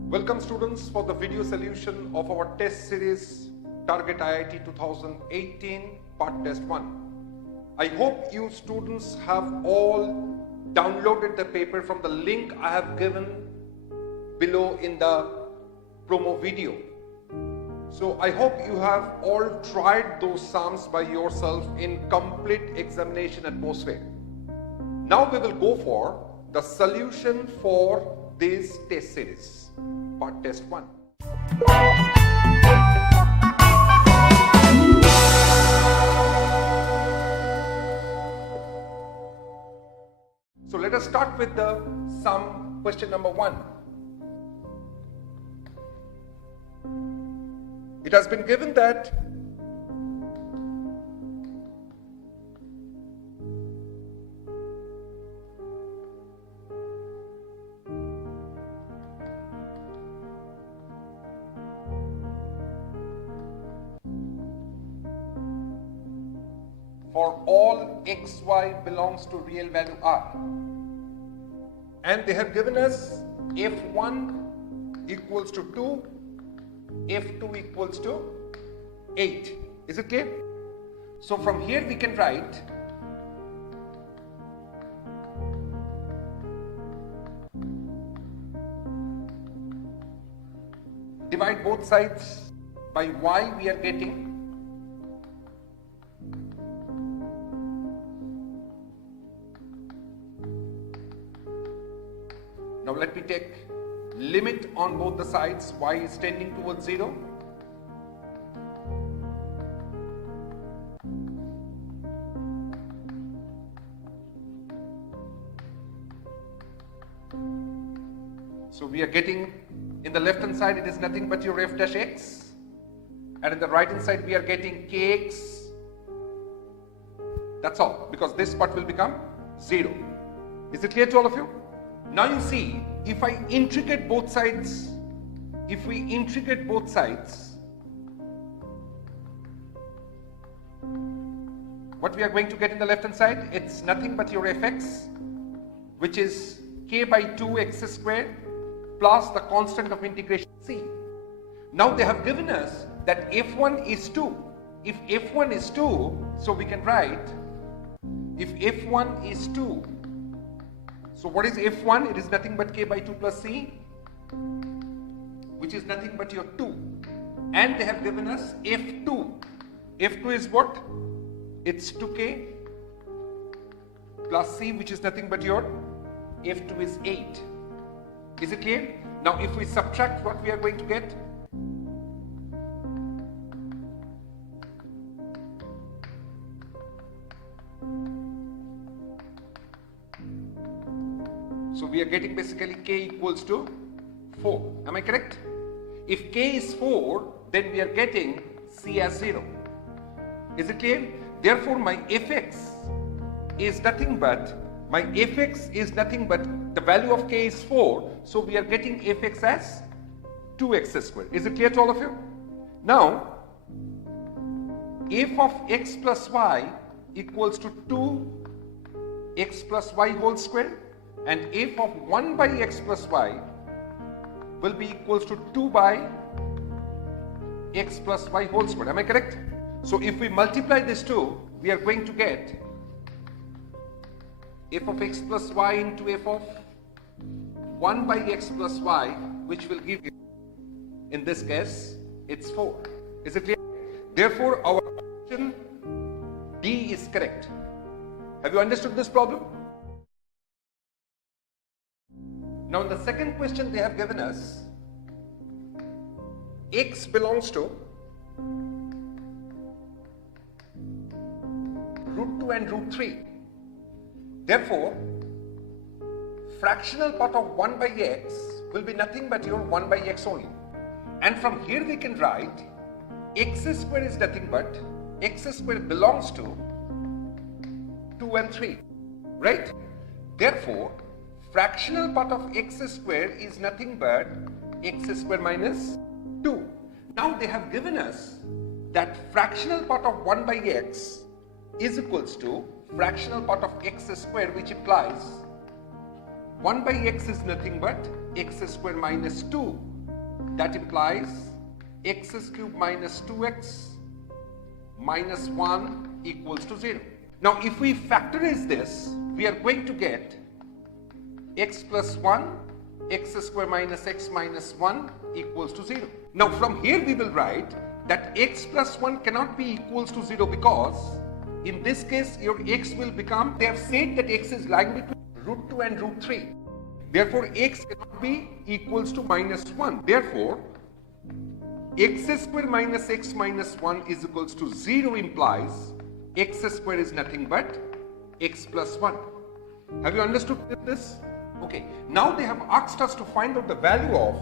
Welcome students for the video solution of our test series Target IIT 2018 part test 1. I hope you students have all downloaded the paper from the link I have given below in the promo video. So I hope you have all tried those sums by yourself in complete examination atmosphere. Now we will go for the solution for this test series, part test 1. So let us start with the sum question number 1. It has been given that for all xy belongs to real value r, and they have given us f1 equals to 2, f2 equals to 8. Is it clear? So from here we can write divide both sides by y, we are getting now let me take limit on both the sides, y is tending towards 0. So we are getting, in the left hand side it is nothing but your f dash x, and in the right hand side we are getting kx. That's all, because this part will become 0. Is it clear to all of you? Now you see, if I integrate both sides, what we are going to get in the left hand side, it's nothing but your fx, which is k by 2 x squared plus the constant of integration c. Now they have given us that f1 is 2. If f1 is 2, so we can write, if f1 is 2, so what is f1? It is nothing but k by 2 plus c, which is nothing but your 2. And they have given us f2. f2 is what? It's 2k plus c, which is nothing but your f2 is 8. Is it clear? Now if we subtract, what we are going to get? So we are getting basically k equals to 4. Am I correct? If k is 4, then we are getting c as 0. Is it clear? Therefore my fx is nothing but, the value of k is 4, so we are getting fx as 2x squared. Is it clear to all of you? Now, f of x plus y equals to 2x plus y whole square, and f of 1 by x plus y will be equals to 2 by x plus y whole square. Am I correct? So if we multiply these two, we are going to get f of x plus y into f of 1 by x plus y, which will give you, in this case, it's 4. Is it clear? Therefore, our option D is correct. Have you understood this problem? Now in the second question they have given us x belongs to root 2 and root 3. Therefore, fractional part of 1 by x will be nothing but your 1 by x only. And from here we can write x square is nothing but, x square belongs to 2 and 3, right? Therefore, fractional part of x square is nothing but x square minus 2. Now they have given us that fractional part of 1 by x is equals to fractional part of x square, which implies 1 by x is nothing but x square minus 2. That implies x cube minus 2x minus 1 equals to 0. Now if we factorize this, we are going to get x plus 1, x square minus x minus 1 equals to 0. Now from here we will write that x plus 1 cannot be equals to 0 because in this case your x will become, they have said that x is lying between root 2 and root 3. Therefore x cannot be equals to minus 1. Therefore x square minus x minus 1 is equals to 0 implies x square is nothing but x plus 1. Have you understood this? Okay, now they have asked us to find out the value of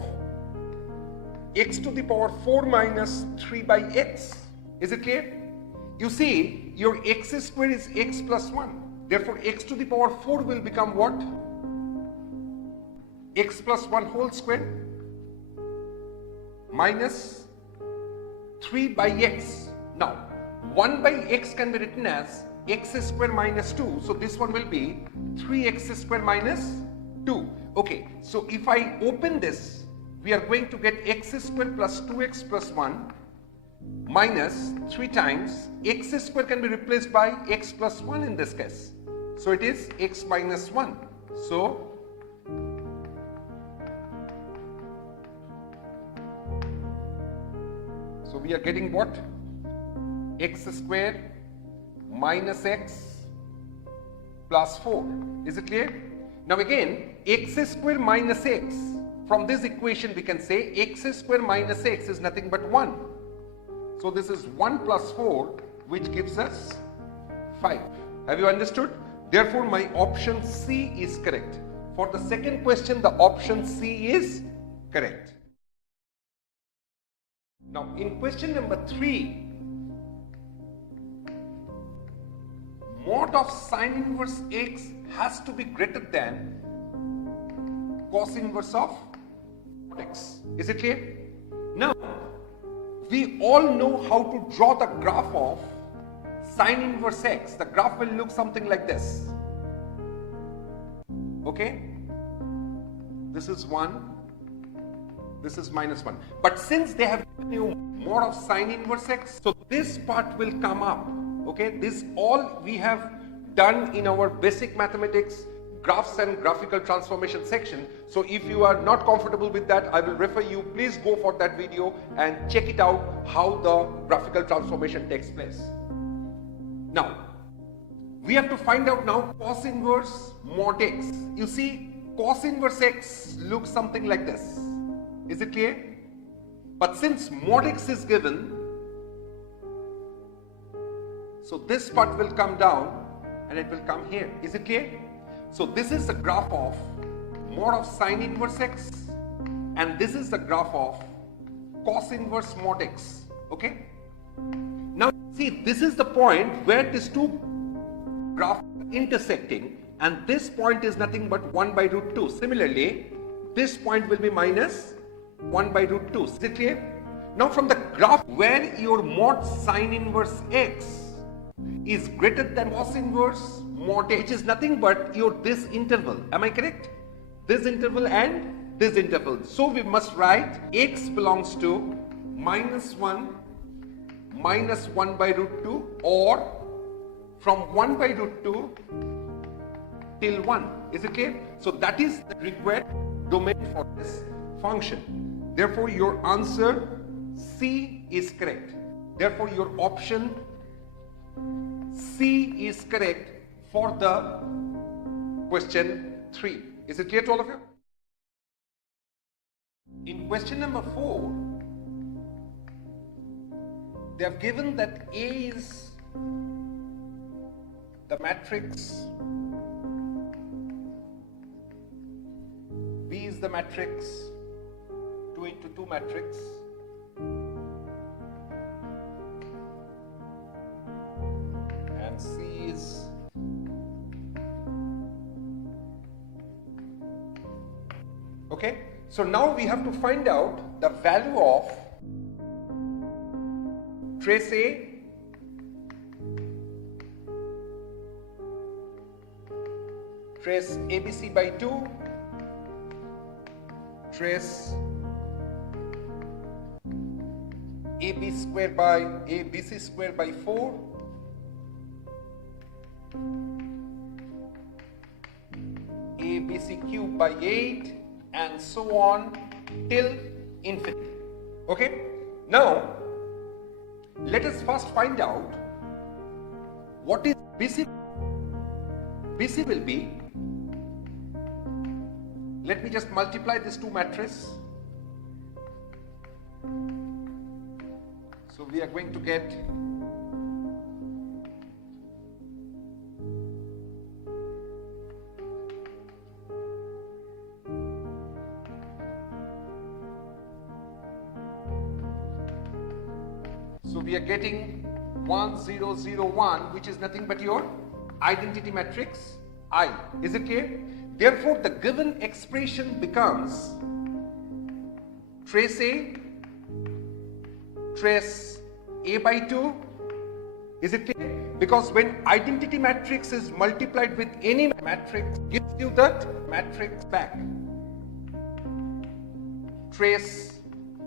x to the power 4 minus 3 by x. Is it clear? You see, your x square is x plus 1. Therefore, x to the power 4 will become what? X plus 1 whole square minus 3 by x. Now, 1 by x can be written as x square minus 2. So, this one will be 3x square minus 2. Okay, so if I open this, we are going to get x square plus 2x plus 1 minus 3 times x square can be replaced by x plus 1 in this case. So it is x minus 1. So we are getting what? X square minus x plus 4. Is it clear? Now again, x square minus x. From this equation we can say x square minus x is nothing but 1. So this is 1 plus 4 which gives us 5. Have you understood? Therefore my option C is correct. For the second question the option C is correct. Now in question number 3, mod of sine inverse x has to be greater than cos inverse of x. Is it clear? Now we all know how to draw the graph of sine inverse x. The graph will look something like this. Okay? This is 1. This is minus 1. But since they have given you mod of sine inverse x, so this part will come up. Okay? This all we have done in our basic mathematics graphs and graphical transformation section. So if you are not comfortable with that, I will refer you. Please go for that video and check it out how the graphical transformation takes place. Now, we have to find out now cos inverse mod x. You see, cos inverse x looks something like this. Is it clear? But since mod x is given, so this part will come down and it will come here. Is it clear? So this is the graph of mod of sine inverse x and this is the graph of cos inverse mod x. Okay? Now see, this is the point where these two graphs are intersecting and this point is nothing but 1 by root 2. Similarly, this point will be minus 1 by root 2. Is it clear? Now from the graph where your mod sine inverse x is greater than cos inverse mod x, which is nothing but your this interval. Am I correct? This interval and this interval. So we must write x belongs to minus 1 by root 2 or from 1 by root 2 till 1. Is it clear? So that is the required domain for this function. Therefore your answer C is correct. Therefore your option C is correct for the question 3. Is it clear to all of you? In question number 4, they have given that A is the matrix, B is the matrix, 2 into 2 matrix, and C is okay. So now we have to find out the value of trace A, trace ABC by 2, trace AB square by ABC square by 4 ABC cube by 8 and so on till infinity. Okay? Now, let us first find out what is BC. BC will be, let me just multiply these two matrices. So we are going to get getting 1 0 0 1, which is nothing but your identity matrix I. Is it clear? Therefore, the given expression becomes trace A by 2. Is it clear? Because when identity matrix is multiplied with any matrix, gives you that matrix back. Trace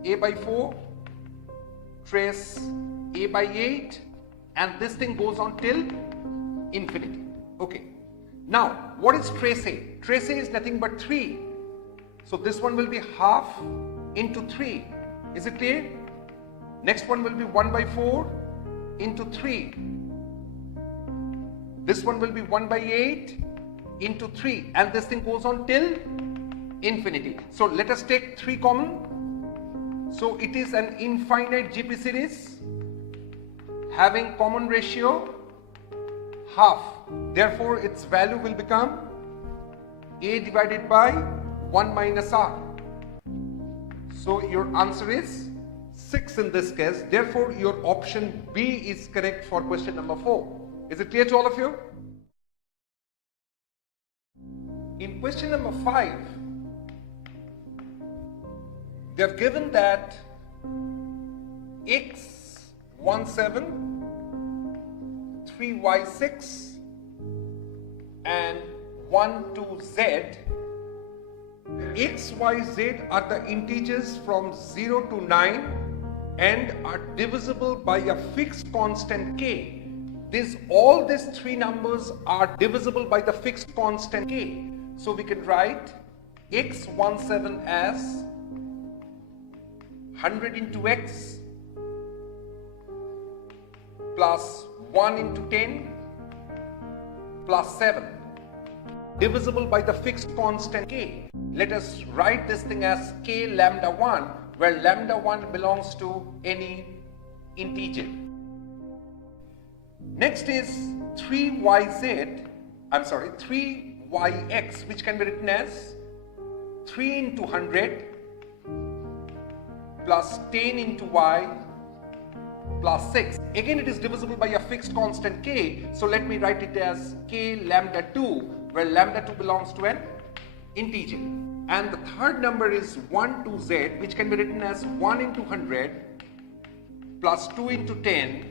A by 4, trace A by 8, and this thing goes on till infinity. Okay. Now, what is trace A? Trace A is nothing but 3. So this one will be half into 3. Is it clear? Next one will be 1 by 4 into 3. This one will be 1 by 8 into 3, and this thing goes on till infinity. So let us take 3 common. So it is an infinite GP series having common ratio half. Therefore, its value will become A divided by 1 minus R. So your answer is 6 in this case. Therefore, your option B is correct for question number 4. Is it clear to all of you? In question number 5, they have given that x17, 3y6 and 1, 2z. X, y, z are the integers from 0 to 9 and are divisible by a fixed constant k. All these 3 numbers are divisible by the fixed constant k. So we can write x17 as 100 into x plus 1 into 10 plus 7, divisible by the fixed constant k. Let us write this thing as k lambda 1, where lambda 1 belongs to any integer. Next is 3yx, which can be written as 3 into 100 plus 10 into y plus 6. Again, it is divisible by a fixed constant k. So let me write it as k lambda 2, where lambda 2 belongs to an integer. And the third number is 1 to z, which can be written as 1 into 100 plus 2 into 10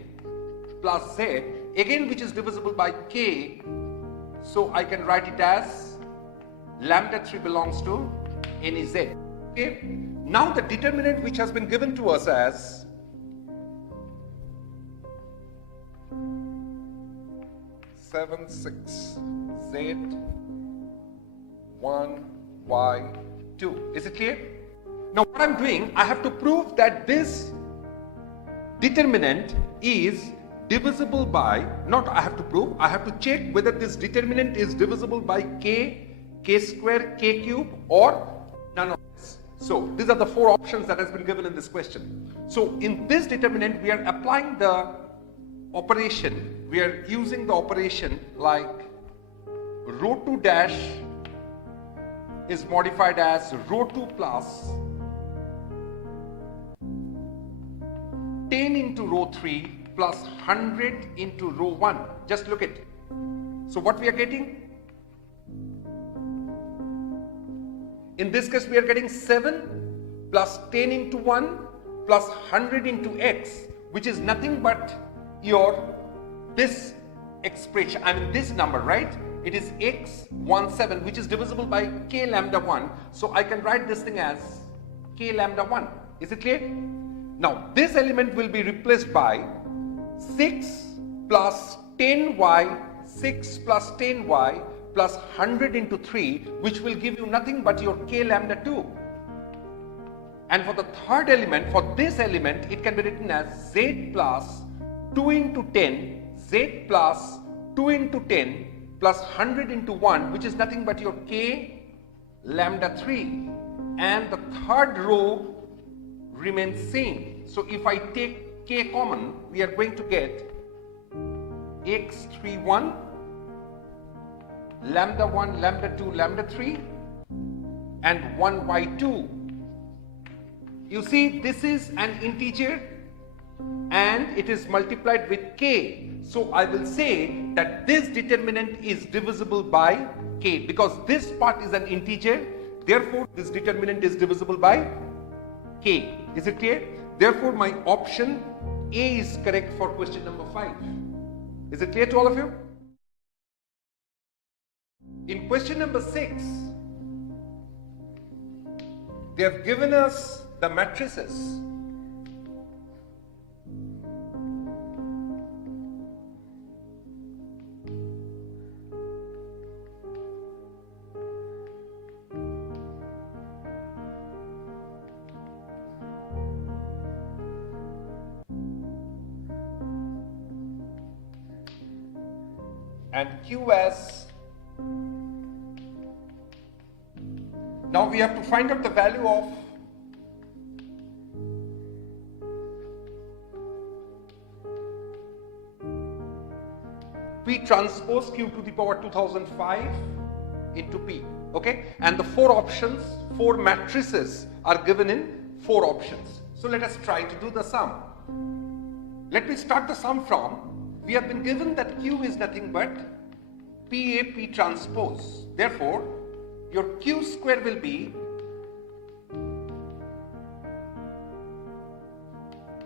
plus z, again which is divisible by k. So I can write it as lambda 3 belongs to any z. Okay. Now the determinant which has been given to us as 7 6 z 1 y 2. Is it clear? Now what I'm doing, I have to prove that this determinant is divisible by, not I have to prove, I have to check whether this determinant is divisible by k, k square, k cube, or none of this. So these are the 4 options that has been given in this question. So in this determinant, we are applying the operation, we are using the operation like rho 2 dash is modified as rho 2 plus 10 into rho 3 plus 100 into rho 1. Just look at it. So what we are getting? In this case, we are getting 7 plus 10 into 1 plus 100 into x, which is nothing but your this expression, I mean this number, right? it is x17, which is divisible by k lambda 1. So I can write this thing as k lambda 1. Is it clear? Now this element will be replaced by 6 plus 10y, 6 plus 10y plus 100 into 3, which will give you nothing but your k lambda 2. And for the third element, for this element, it can be written as z plus 2 into 10, z plus 2 into 10 plus 100 into 1, which is nothing but your k lambda 3. And the third row remains same. So if I take k common, we are going to get x31, lambda 1, lambda 2, lambda 3, and 1y2. You see, this is an integer and it is multiplied with k. So I will say that this determinant is divisible by k, because this part is an integer. Therefore, this determinant is divisible by k. Is it clear? Therefore, my option A is correct for question number 5. Is it clear to all of you? In question number 6, they have given us the matrices. And Q as, now we have to find out the value of P transpose Q to the power 2005 into P. Okay, and the 4 options, 4 matrices are given in 4 options. So let us try to do the sum. Let me start the sum from, we have been given that Q is nothing but PA P transpose. Therefore, your Q square will be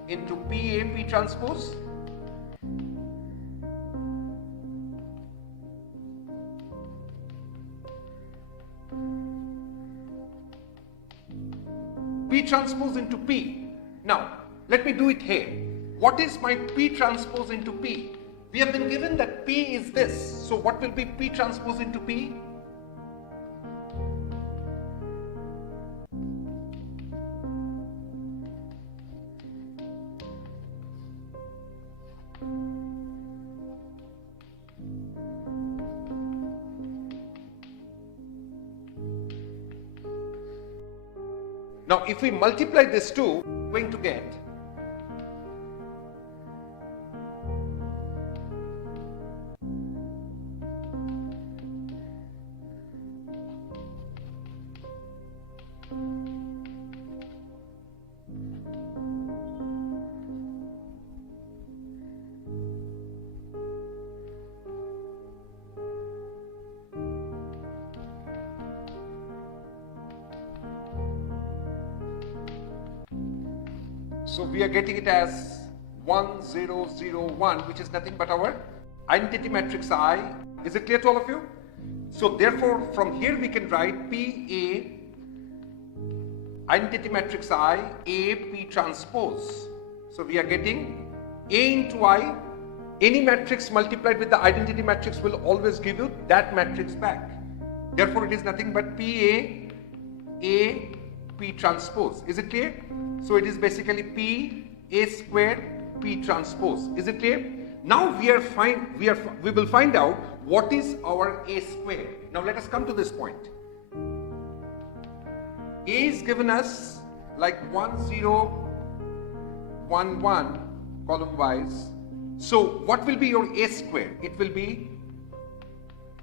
into PA P transpose P transpose into P. Now, let me do it here. What is my P transpose into P? We have been given that P is this. So what will be P transpose into P? Now, if we multiply this two, we're going to get so we are getting it as 1, 0, 0, 1, which is nothing but our identity matrix I. Is it clear to all of you? So therefore, from here we can write PA identity matrix I, A, P transpose. So we are getting A into I. Any matrix multiplied with the identity matrix will always give you that matrix back. Therefore, it is nothing but PA, A, P transpose. Is it clear? So it is basically P A squared P transpose. Is it clear? Now we will find out what is our A squared. Now let us come to this point. A is given us like 1 0 1 1 column wise. So what will be your A squared? It will be,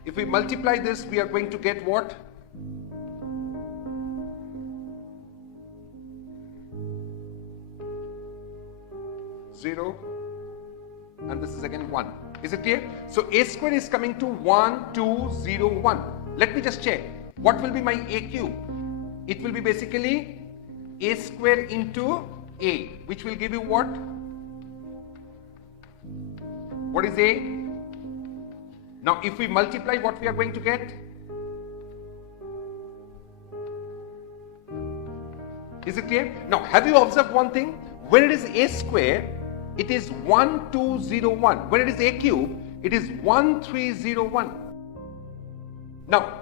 if we multiply this, we are going to get what? 0, and this is again 1. Is it clear? So A square is coming to 1 2 0 1. Let me just check. What will be my AQ? It will be basically A square into A, which will give you what? What is A? Now if we multiply, what we are going to get? Is it clear? Now have you observed one thing? When it is a square, it is 1201. When it is a cube, it is 1301. Now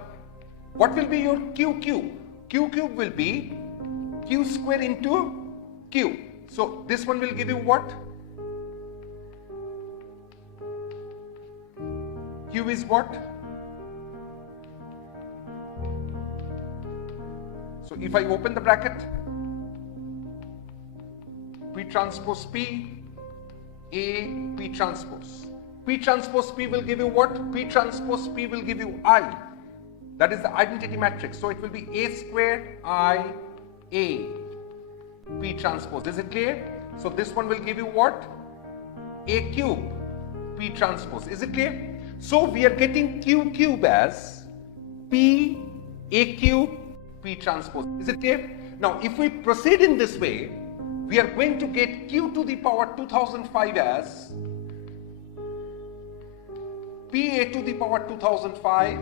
what will be your q cube? Q cube will be q square into q. So this one will give you what? Q is what? So if I open the bracket, P transpose P, A, P transpose. P transpose P will give you what? P transpose P will give you I. That is the identity matrix. So it will be A squared I A P transpose. Is it clear? So this one will give you what? A cube P transpose. Is it clear? So we are getting Q cube as P A cube P transpose. Is it clear? Now if we proceed in this way, we are going to get Q to the power 2005 as PA to the power 2005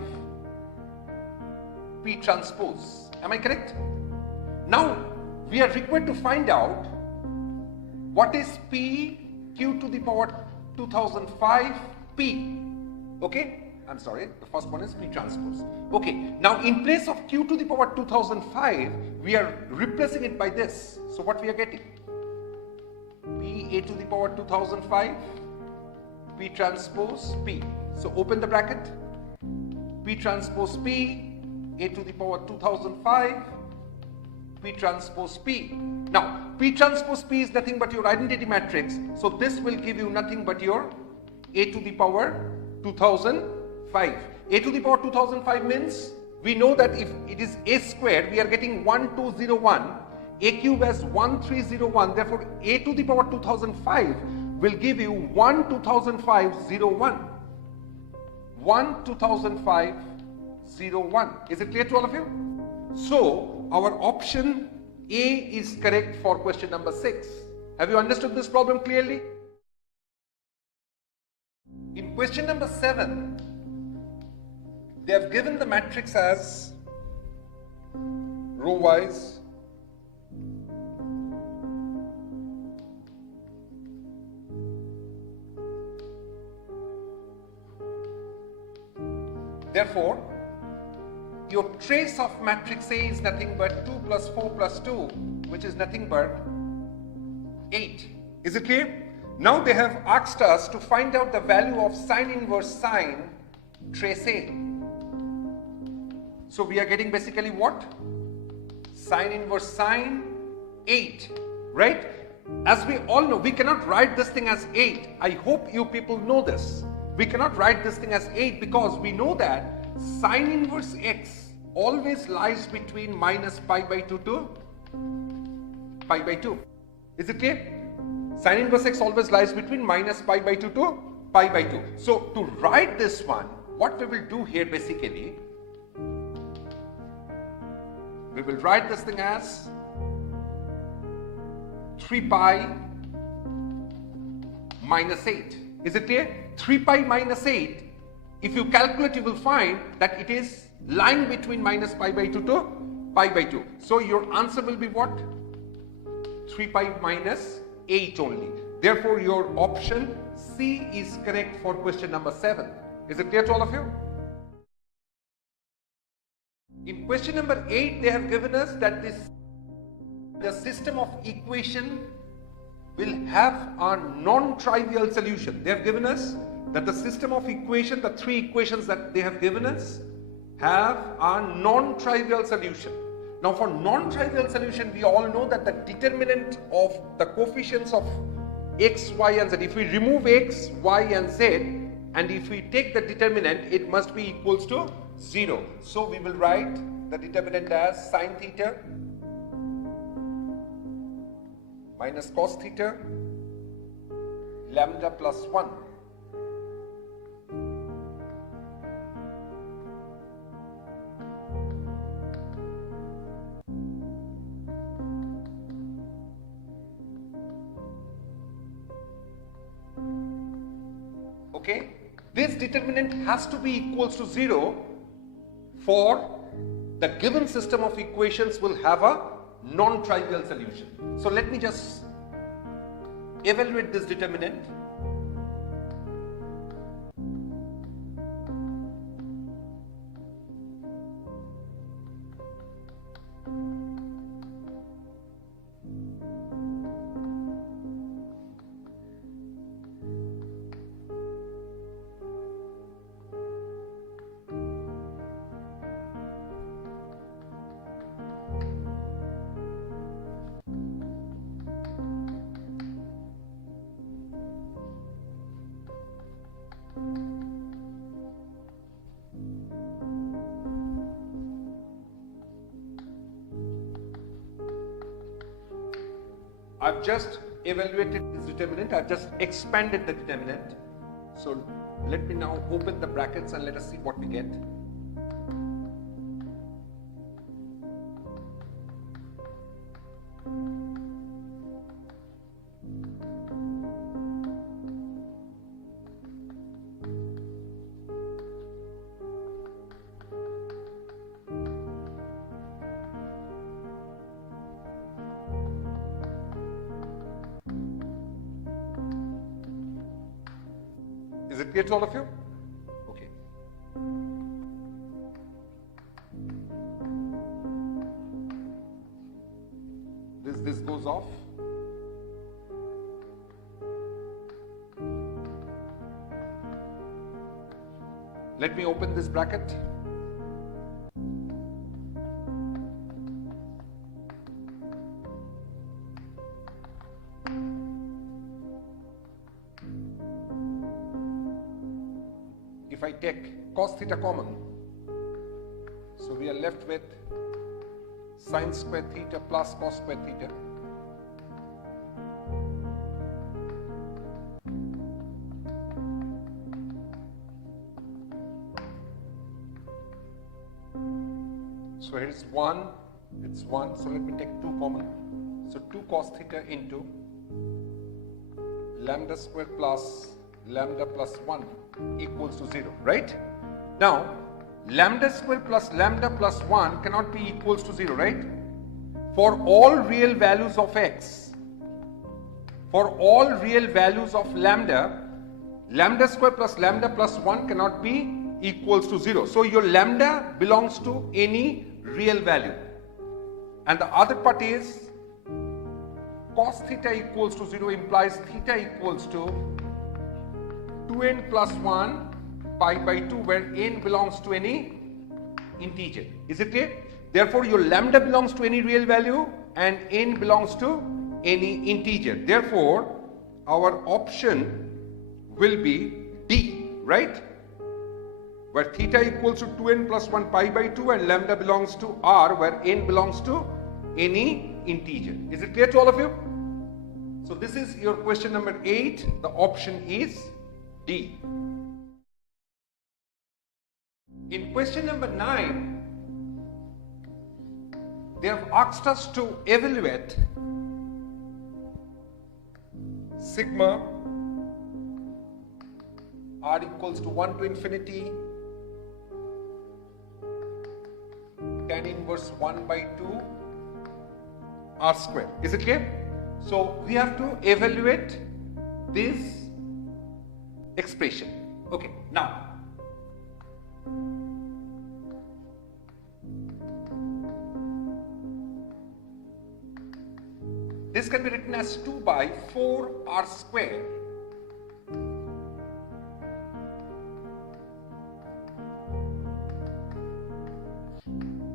P transpose. Am I correct? Now we are required to find out what is P Q to the power 2005 P. Okay? I'm sorry, the first one is P transpose. Okay, now in place of Q to the power 2005, we are replacing it by this. So what we are getting? P A to the power 2005 P transpose P. So open the bracket. P transpose P A to the power 2005 P transpose P. Now P transpose P is nothing but your identity matrix. So this will give you nothing but your A to the power 2005. A to the power 2005 means we know that if it is A squared, we are getting 1201. A cube as 1301. Therefore A to the power 2005 will give you 1,200501. 1,200501. Is it clear to all of you? So our option A is correct for question number 6. Have you understood this problem clearly? In question number 7, they have given the matrix as row wise, therefore your trace of matrix A is nothing but 2 plus 4 plus 2, which is nothing but 8. Is it clear? Now they have asked us to find out the value of sine inverse sine trace A. So we are getting basically what? Sine inverse sine 8, right? As we all know, we cannot write this thing as 8. I hope you people know this. We cannot write this thing as 8 because we know that sine inverse x always lies between minus pi by 2 to pi by 2. Is it clear? Sine inverse x always lies between minus pi by 2 to pi by 2. So to write this one, what we will do here basically, we will write this thing as 3 pi minus 8. Is it clear? 3 pi minus 8, if you calculate, you will find that it is lying between minus pi by 2 to pi by 2. So your answer will be what? 3 pi minus 8 only. Therefore, your option C is correct for question number 7. Is it clear to all of you? In question number 8, they have given us that the system of equation will have a non-trivial solution. They have given us that the system of equation, the 3 equations that they have given us, have a non-trivial solution. Now for non-trivial solution, we all know that the determinant of the coefficients of x, y and z, if we remove x, y and z, and if we take the determinant, it must be equals to 0. So we will write the determinant as sine theta minus cos theta lambda plus 1. Okay, this determinant has to be equals to 0 for the given system of equations will have a non-trivial solution. So let me just evaluate this determinant. I've just evaluated this determinant, I've just expanded the determinant. So let me now open the brackets and let us see what we get. Is it clear to all of you? Okay. This goes off. Let me open this bracket. If I take cos theta common, so we are left with sin square theta plus cos square theta. So here is 1, it's 1, so let me take 2 common. So 2 cos theta into lambda square plus lambda plus 1 equals to 0, right? Now, lambda square plus lambda plus 1 cannot be equals to 0, right? For all real values of x, for all real values of lambda, lambda square plus lambda plus 1 cannot be equals to 0. So your lambda belongs to any real value. And the other part is cos theta equals to 0 implies theta equals to 2n plus 1 pi by 2, where n belongs to any integer. Is it clear? Therefore, your lambda belongs to any real value and n belongs to any integer. Therefore, our option will be D, right? Where theta equals to 2n plus 1 pi by 2 and lambda belongs to R, where n belongs to any integer. Is it clear to all of you? So this is your question number 8. The option is D. In question number 9, they have asked us to evaluate sigma r equals to 1 to infinity tan inverse 1 by 2 r square. Is it clear? So we have to evaluate this expression. Okay, now this can be written as 2 by 4 r square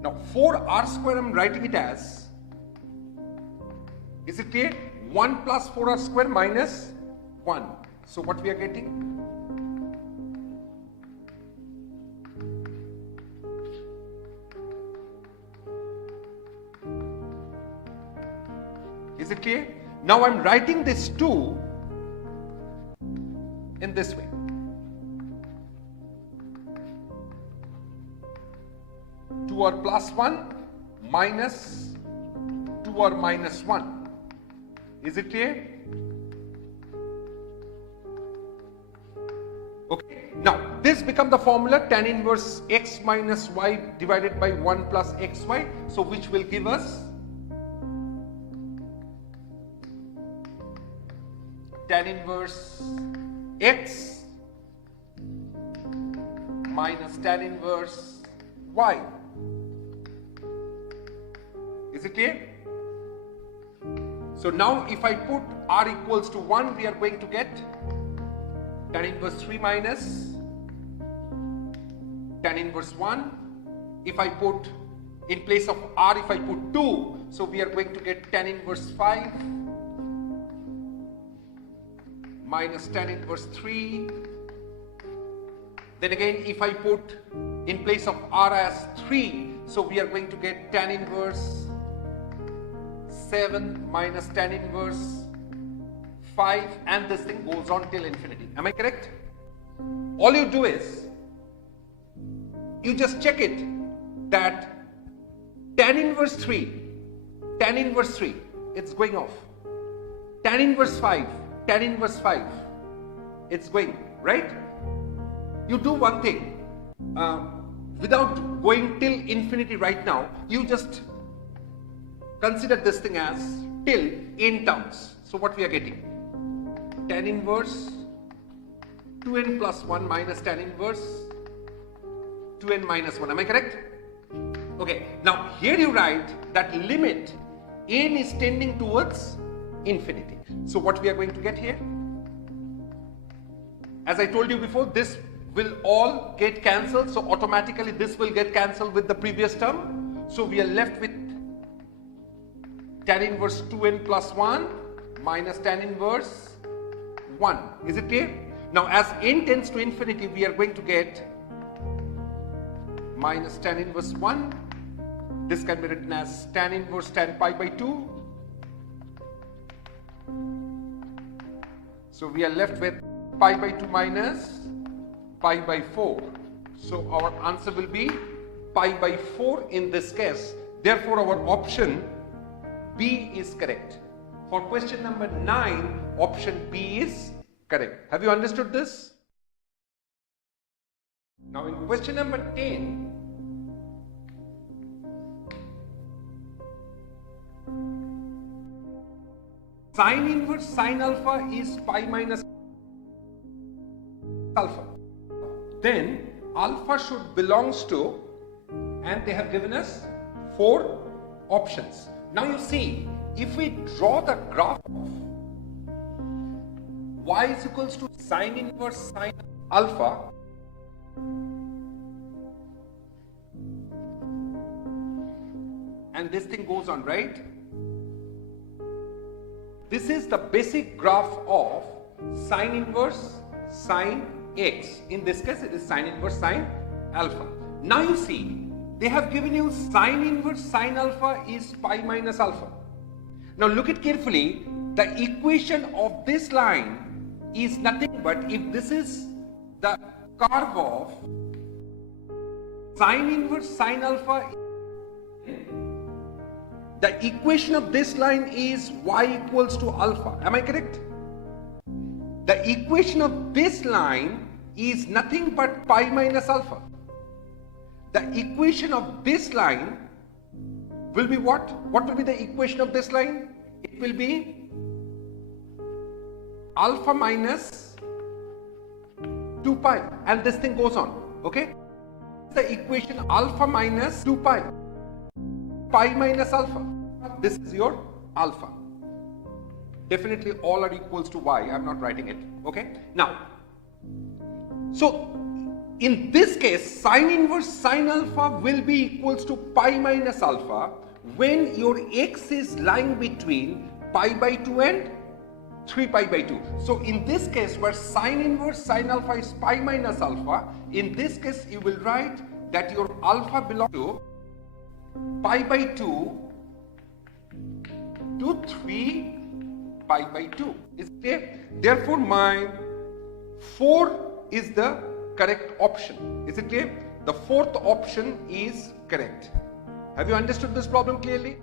now 4 r square I'm writing it as, is it clear? 1 plus 4 r square minus 1. So what we are getting? Is it clear? Now I'm writing this 2 in this way. 2r plus 1 minus 2r minus 1. Is it clear? Okay, now this becomes the formula tan inverse x minus y divided by 1 plus xy, so which will give us tan inverse x minus tan inverse y. Is it clear? So now if I put r equals to 1, we are going to get tan inverse 3 minus tan inverse 1. If I put in place of r, if I put 2, so we are going to get tan inverse 5 minus tan inverse 3. Then again, if I put in place of r as 3, so we are going to get tan inverse 7 minus tan inverse 5, and this thing goes on till infinity. Am I correct? All you do is, you just check it that tan inverse 3, it's going off. Tan inverse 5, it's going, right? You do one thing, without going till infinity right now, you just consider this thing as till n terms. So what we are getting? Tan inverse 2n plus 1 minus tan inverse 2n minus 1. Am I correct? Okay, now here you write that limit n is tending towards infinity. So what we are going to get here? As I told you before, this will all get cancelled, so automatically this will get cancelled with the previous term. So we are left with tan inverse 2n plus 1 minus tan inverse 1. Is it clear? Now as n tends to infinity, we are going to get minus tan inverse 1. This can be written as tan inverse tan pi by 2. So we are left with pi by 2 minus pi by 4. So our answer will be pi by 4 in this case. Therefore our option B is correct. For question number 9, option B is correct. Have you understood this? Now in question number 10, sin inverse sin alpha is pi minus alpha. Then alpha should belongs to, and they have given us 4 options. Now you see, if we draw the graph of y is equals to sin inverse sin alpha, and this thing goes on, right? This is the basic graph of sin inverse sin x. In this case, it is sin inverse sin alpha. Now you see, they have given you sin inverse sin alpha is pi minus alpha. Now look at carefully, the equation of this line is nothing but, if this is the curve of sin inverse sin alpha, the equation of this line is y equals to alpha. Am I correct? The equation of this line is nothing but pi minus alpha. The equation of this line will be what? What will be the equation of this line? It will be alpha minus 2 pi, and this thing goes on. Okay? The equation alpha minus 2 pi, pi minus alpha. This is your alpha. Definitely all are equals to y. I am not writing it. Okay? Now, so in this case, sin inverse sin alpha will be equals to pi minus alpha when your x is lying between pi by 2 and 3 pi by 2. So in this case, where sin inverse sin alpha is pi minus alpha, in this case you will write that your alpha belongs to pi by 2 to 3 pi by 2. Is it clear? Therefore my 4 is the correct option. Is it clear? The 4th option is correct. Have you understood this problem clearly?